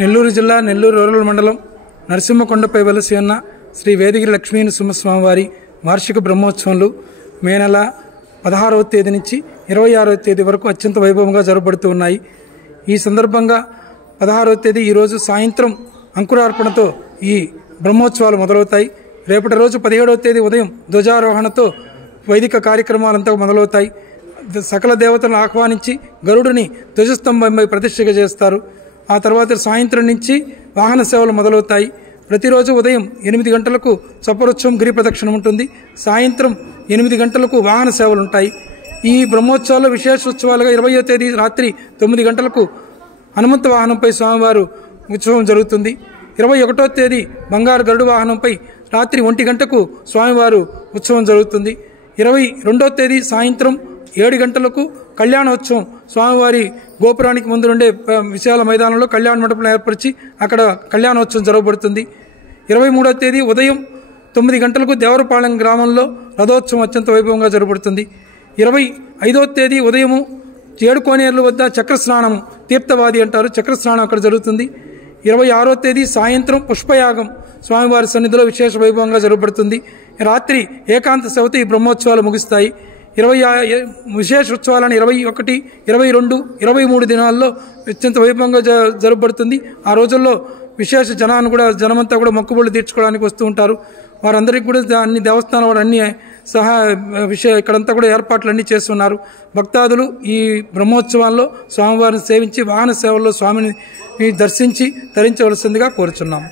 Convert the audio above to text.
నెల్లూరు జిల్లా నెల్లూరు రూరల్ మండలం నరసింహకొండపై వెలసి ఉన్న శ్రీ వేదగిరి లక్ష్మీ నరసింహస్వామి వారి వార్షిక బ్రహ్మోత్సవాలు మే నెల 16వ తేదీ నుంచి 26వ తేదీ వరకు అత్యంత వైభవంగా జరపబడుతూ ఉన్నాయి. ఈ సందర్భంగా 16వ తేదీ ఈరోజు సాయంత్రం అంకురార్పణతో ఈ బ్రహ్మోత్సవాలు మొదలవుతాయి. రేపటి రోజు 17వ తేదీ ఉదయం ధ్వజారోహణతో వైదిక కార్యక్రమాలంతా మొదలవుతాయి. సకల దేవతలను ఆహ్వానించి గరుడుని ధ్వజస్తంభంపై ప్రతిష్ఠ చేస్తారు. ఆ తర్వాత సాయంత్రం నుంచి వాహన సేవలు మొదలవుతాయి. ప్రతిరోజు ఉదయం 8 గంటలకు చప్పరోత్సవం గిరి ప్రదక్షిణ ఉంటుంది. సాయంత్రం 8 గంటలకు వాహన సేవలు ఉంటాయి. ఈ బ్రహ్మోత్సవాల్లో విశేష ఉత్సవాలుగా 20వ తేదీ రాత్రి 9 గంటలకు హనుమంత వాహనంపై స్వామివారు ఉత్సవం జరుగుతుంది. 21వ తేదీ బంగారు గరుడు వాహనంపై రాత్రి 1 గంటకు స్వామివారు ఉత్సవం జరుగుతుంది. 22వ తేదీ సాయంత్రం 7 గంటలకు కళ్యాణోత్సవం స్వామివారి గోపురానికి ముందు నుండే విశాల మైదానంలో కళ్యాణ మండపం ఏర్పరిచి అక్కడ కళ్యాణోత్సవం జరగబడుతుంది. 23వ తేదీ ఉదయం 9 గంటలకు దేవరపాలెం గ్రామంలో రథోత్సవం అత్యంత వైభవంగా జరగబడుతుంది. 25వ తేదీ ఉదయము 7 కోనేరుల వద్ద చక్రస్నానం, తీర్థవాది అంటారు, చక్రస్నానం అక్కడ జరుగుతుంది. 26వ తేదీ సాయంత్రం పుష్పయాగం స్వామివారి సన్నిధిలో విశేష వైభవంగా జరగబడుతుంది. రాత్రి ఏకాంత సేవతో ఈ బ్రహ్మోత్సవాలు ముగుస్తాయి. విశేష ఉత్సవాలను 21, 22, 23 దినాల్లో అత్యంత వైభవంగా జరగబడుతుంది. ఆ రోజుల్లో విశేష జనమంతా కూడా మొక్కుబళ్ళు తీర్చుకోవడానికి వస్తూ ఉంటారు. వారందరికీ కూడా అన్ని దేవస్థానం వారు అన్ని ఇక్కడంతా కూడా ఏర్పాట్లు అన్నీ చేస్తున్నారు. భక్తాదులు ఈ బ్రహ్మోత్సవాల్లో స్వామివారిని సేవించి వాహన సేవల్లో స్వామిని దర్శించి తరించవలసిందిగా కోరుచున్నాము.